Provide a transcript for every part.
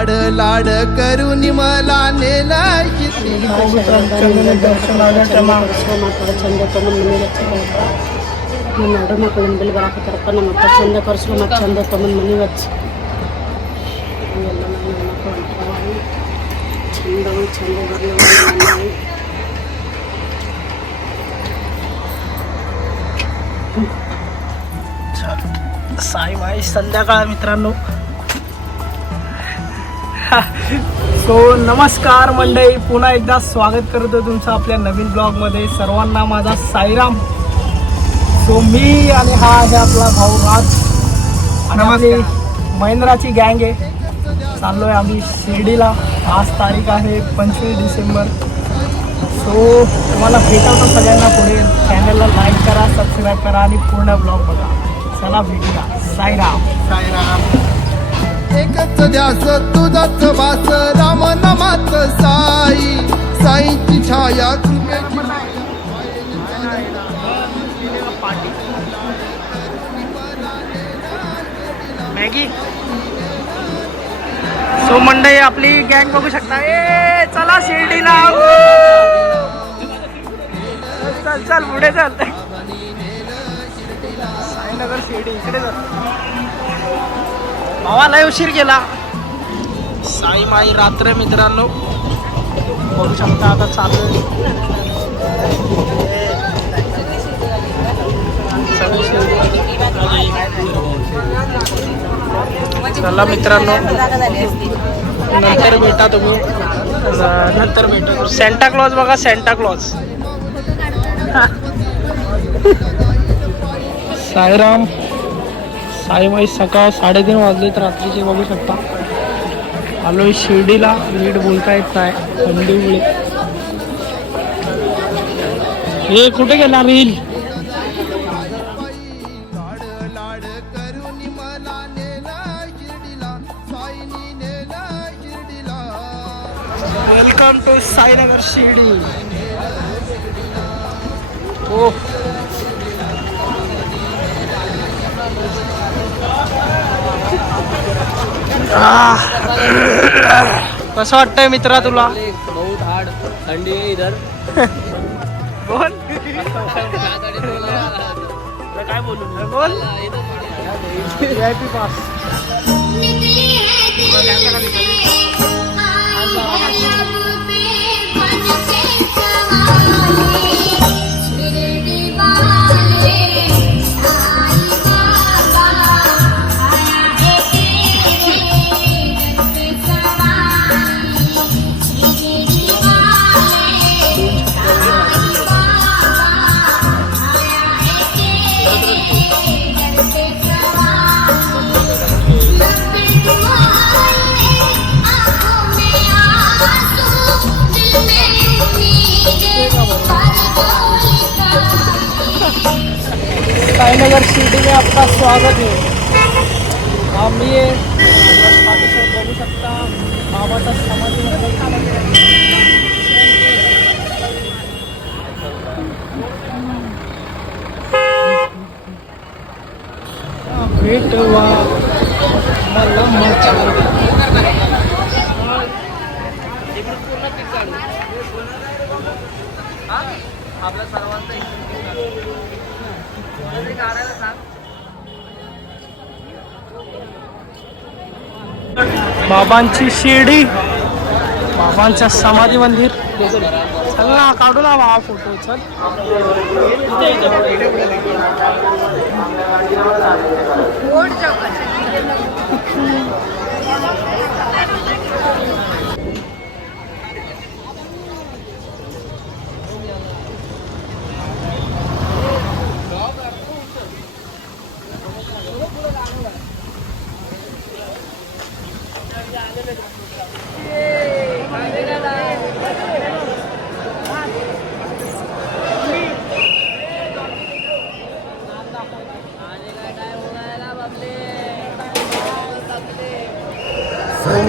लाड लाड करून मला नेला ನನ್ನ ಎರಡು ಮಕ್ಕಳನ್ನ ಬೆಲೆ ಬರಾಕತ್ತಾರಪ್ಪ. ನಮ್ಮ ಅಪ್ಪ ಚಂದ ಕರ್ಸ್ಕೊ ಮತ್ತು ಚಂದ ತಗೊಂಡು ಮನೆ ಹಚ್ಚಿ ಇವೆಲ್ಲ ನನ್ನ ಮಕ್ಕಳು ಚಂದವು ಚಂದ ಬರಲಿ. साईबाई संध्याकाळ मित्रांनो. सो नमस्कार मंडळी, पुन्हा एकदा स्वागत करतो तुमचं आपल्या नवीन ब्लॉगमध्ये. सर्वांना माझा साईराम. सो मी आणि हा आहे आपला भाऊ राज आणि आपली महिंद्राची गँग आहे. चाललो आहे आम्ही शिर्डीला. आज तारीख आहे 25 डिसेंबर. सो तुम्हाला भेटवतो सगळ्यांना पुढे. चॅनलला लाईक करा, सबस्क्राईब करा आणि पूर्ण ब्लॉग बघा. चला भेटूया. साईराम. साईराम. एकच ध्यास तुझाच वास, राम नामाच साई. साईची छाया कृपेची मॅगी. सो मंडळी आपली गँग बघू शकता. ए चला शिर्डीला. चल चल पुढे चल. साईनगर शिर्डी इकडे चल. भावा लय उशीर केला. साई माई रात्र मित्रांनो बघू शकता. आता चालू चला मित्रांनो, नंतर भेटा तुम्ही. नंतर भेटू. सेंटा क्लॉज बघा, सेंटा क्लॉज. साईराम. साईबाई सकाळ 3:30 वाजलेत रात्रीचे बघू शकता. आलोय शिर्डीला. नीट बोलता येत नाही थंडीमुळे. हे कुठे गेला reel? Welcome to Sainagar Shirdi. हो कसं वाटतंय मित्रा तुला? बहुत हार्ड ठंडी है इधर. बोल काय बोलू. बोल VIP पास. साईनगर शिर्डी में आपका स्वागत है. आम्ही बघू शकता बाबाचा समाधी भेटवा मला आपल्या सर्वांचं बाबांची शिर्डी, बाबांच्या समाधी मंदिर. चला काढू ना हा फोटो. चल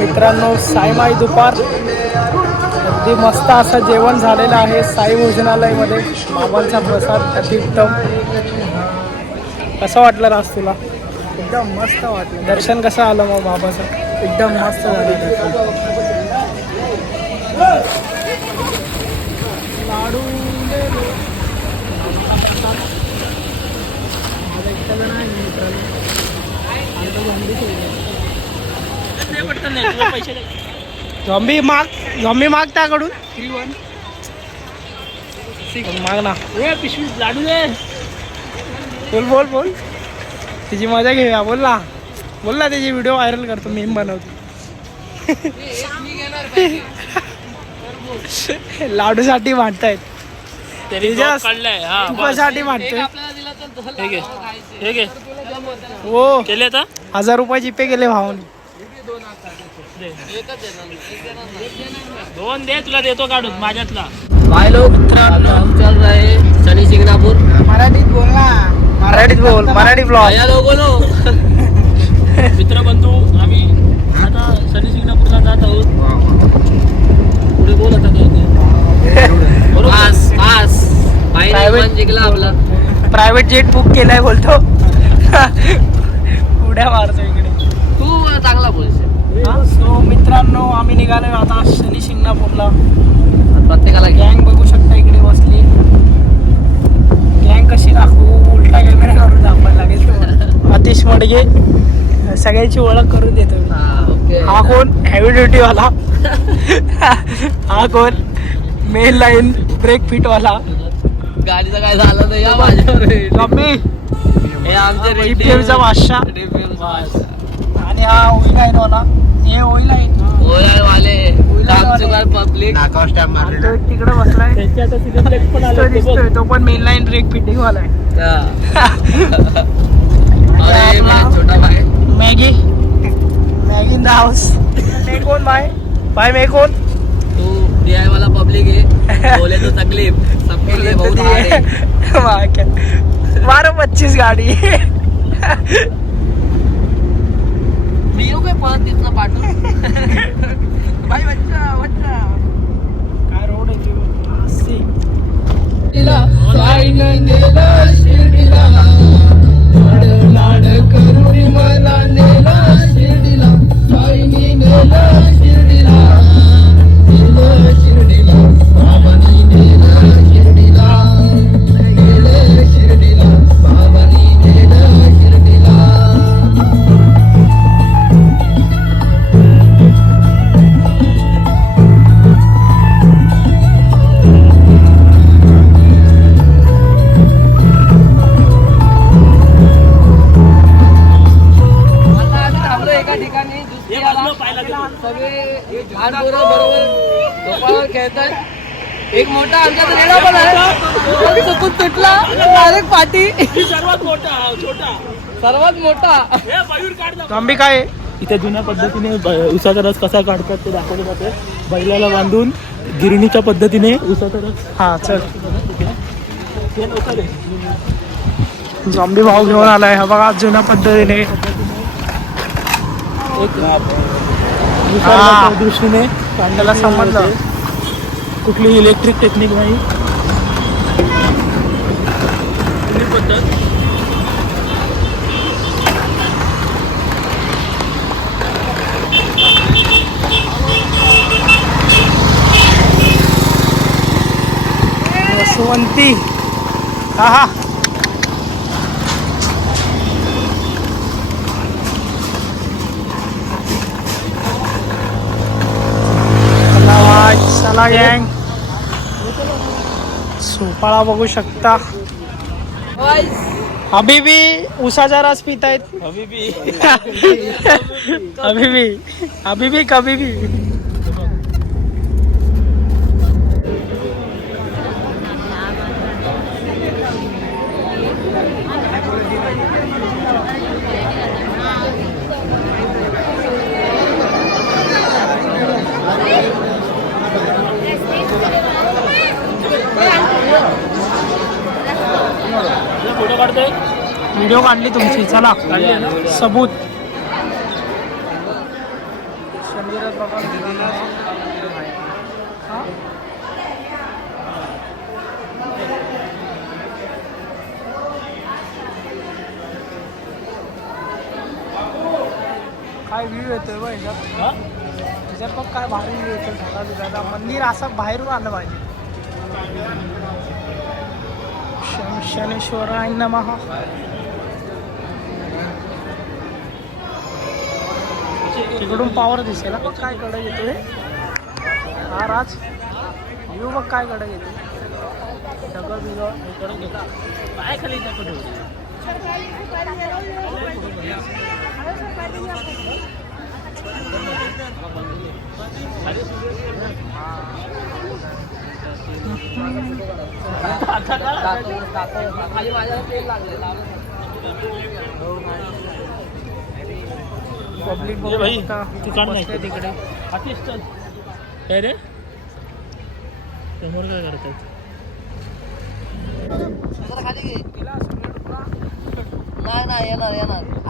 मित्रांनो साईमाई दुपार अगदी मस्त असं जेवण झालेलं आहे साई भोजनालयमध्ये. बाबांचा प्रसाद अतिउत्तम. कसं वाटलं राज तुला? एकदम मस्त वाटलं. दर्शन कसं आलं मग बाबाचं? एकदम मस्त झालं लाडू झॉम्बी माग त्याकडून 3-1 माग ना पिशवी लाडू दे बोल त्याची मजा घेऊया बोल ना त्याची व्हिडिओ व्हायरल करतो मेम बनवतो लाडूसाठी वाटतायत तुपासाठी वाटतोय हो केले आता 1000 रुपये जीपे केले भावानी 2 दे तुला देतो काढून माझ्यातला भाई लोग हम चल रहे हैं शनि सिंगनापुर मराठीत बोल मराठी ब्लॉग आया लोगों मित्र बंधू आम्ही आता शनि सिंगनापूरला जात आहोत पुढे बोल आता पास Private- जिंकला आपला प्रायव्हेट जेट बुक केलाय बोलतो उड्या मारतो इकडे तू चांगला बोलशील सो मित्रांनो आम्ही निघालो आता शनी शिंगणापूरला प्रत्येकाला गँग बघू शकता इकडे बसली गँग कशी दाखवू उलटा कॅमेरा करून दाखवायला लागेल तुम्हाला. आतिश मडगे सगळ्याची ओळख करून देतो मी. ओके हा कोण हेवी ड्युटी वाला हा कोण मेन लाईन ब्रेक फिट वाला गाडीचं काय झालं नाही या माझ्यावर गम्मी हे आमचे DPM चा बादशाह आणि हा ओई लाईन वाला हे ओई लाईन वाले पब्लिक तो एक तिकडे बसलाय तो दिसतोय तो पण मेन लाईन ब्रेक फिटिंग वाला आहे अरे माझा छोटा भाई मॅगी इन द हाऊस मे कोण भाई मे कोण तू DI वाला पब्लिक है बोले तो तकलीफ सबके लिए बहुत हार्ड है 12-25 गाडी मी येऊ काय परत तिथनं पाठवून भाई बच्चा काय रोड आहे लाड करून मला नेला शिर्डीला साईनी नेला शिर्डीला बाबानी नेला शिर्डीला बाबानी नेला शिर्डीला एका ठिकाणी सगळे लहान पोरं बरोबर गोपाळावर खेळतात एक मोठा आमच्यात रेडा पण आहे चुकून तुटला डायरेक्ट पाठी सर्वात मोठा तांबी काय आहे? इथे जुन्या पद्धतीने उसाचा रस कसा काढतात ते दाखवलं जाते बैलाला बांधून गिरणीच्या पद्धतीने उसाचा रस हा चल झॉम्बी भाव घेऊन आलाय हा बघा जुन्या पद्धतीने निसर्गाच्या दृष्टीने त्याला समजलं कुठली इलेक्ट्रिक टेक्निक नाही जुनी पद्धत यशवंती हा चला गँग सोपाळा बघू शकता अभी भी उसाचा रस पितायत अभी भी कभी भी फोटो काढतोय व्हिडिओ काढली तुमची चला सबूत काय व्ह्यू येतोय बघ ह्याच्यात. हा? ह्याच्यात बघ काय भारी व्ह्यू येतोय ढगा बिगाचा. मंदिर असं बाहेरून आलं पाहिजे. शनेश्वराय नमः. तिकडून पावर दिसेल बघ काय कडक येतोय. हा राज व्ह्यू बघ काय कडक येतो. ढगं बिगं काय खाली नको खाली माझ्याला तेल लागले. पब्लिक ए भाई, बघू तू काढ नाही. बसले तिकडे. आतिश चल. काय रे समोर काय करतात? खाली घे. नाही येणार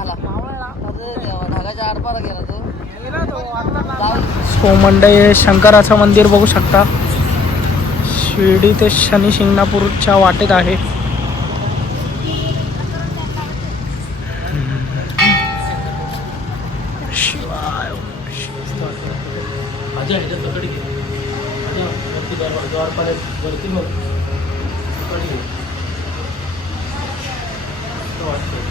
आला ढगाच्या आरपार गेला तो. सो मंडई शंकराचं मंदिर बघू शकता. शिर्डी ते शनी शिंगणापूरच्या वाटेत आहे. शिवाय माझ्या ह्याच्यात सकाळी घे. माझ्या वरती द्वारपाल्यात वरती मग सकाळी घे. वाटतं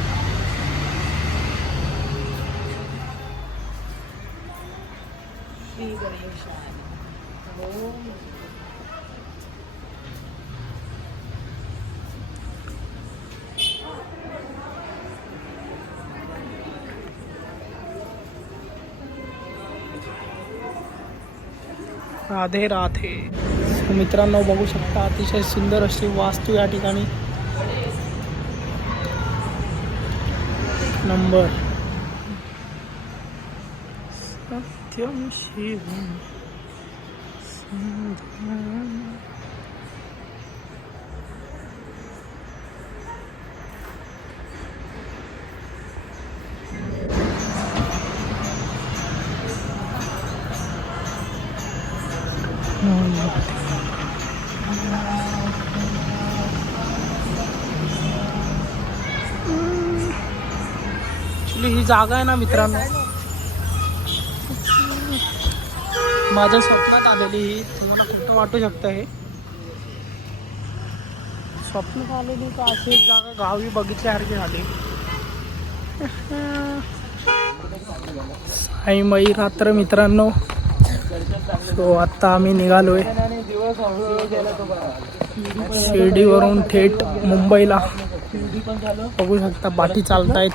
राधे राधे. मित्रांनो बघू शकता अतिशय सुंदर अशी वास्तू या ठिकाणी. नंबर सत्यम शिवम ही जागा आहे ना मित्रांनो, माझ्या स्वप्नात आलेली. ही तुम्हाला कुठं वाटू शकतं हे स्वप्नात आलेली का अशी एक जागा गावी बघितल्यासारखी झाली. साईमयी रात्र मित्रांनो. सो आत्ता आम्ही निघालोय शिर्डीवरून थेट मुंबईला. बघू शकता बाटी चालतायत,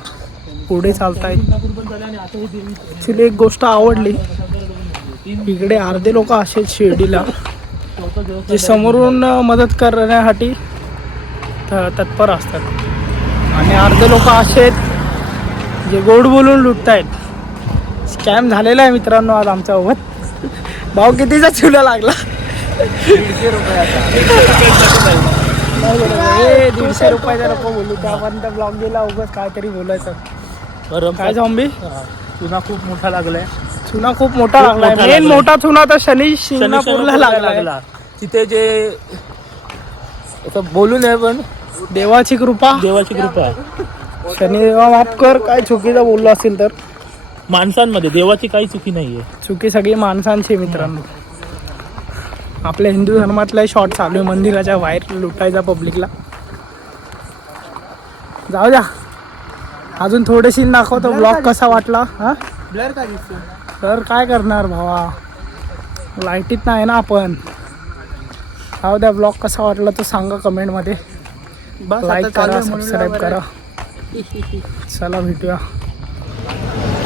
पुढे चालतायत. ॲक्च्युली एक गोष्ट आवडली, इकडे अर्धे लोक असेच शिर्डीला जे समोरून मदत करण्यासाठी तत्पर असतात आणि अर्धे लोक असे जे गोड बोलून लुटतायत. स्कॅम झालेला आहे मित्रांनो आज आमच्यासोबत. भाव कितीचा चुला लागला? 150 रुपयाचा. 150 रुपयाचा नको बोलू, त्यापर्यंत ब्लॉग गेला उगाच काहीतरी बोलायचं. काय झॉम्बी चुना खूप मोठा लागलाय. चुना खूप मोठा लागलाय. मेन मोठा चुना तर शनी शिंगणापूरला लागला. तिथे जे बोलू नये पण देवाची कृपा. शनी देवा माफ कर, काय चुकीचं बोललो असेल तर. माणसांमध्ये देवाची काही चुकी नाहीये. चुकी सगळी माणसांची मित्रांनो. आपल्या हिंदू धर्मातला शॉर्ट चालू आहे मंदिराच्या बाहेर लुटायचा पब्लिकला. जाऊ द्या, अजून थोडे सीन दाखवतो. ब्लॉग कसा वाटला? हा ब्लर का दिसतो? तर काय करणार भावा, लाईटीत नाही ना आपण. जाऊ द्या, ब्लॉग कसा वाटला तो सांगा कमेंटमध्ये. लाईक करा, सबस्क्राईब करा. चला भेटूया.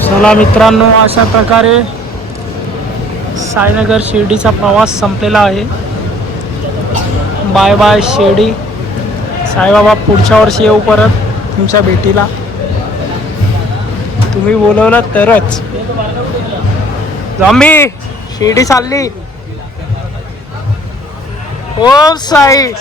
चला मित्रांनो, अशा प्रकारे साईनगर शिर्डीचा प्रवास संपलेला आहे. Bye bye Shirdi. साईबाबा पुढच्या वर्षी येऊ परत तुमच्या भेटीला. तुम्ही बोलवलं तरच. झॉम्बी शिर्डी चालली. ओम साई.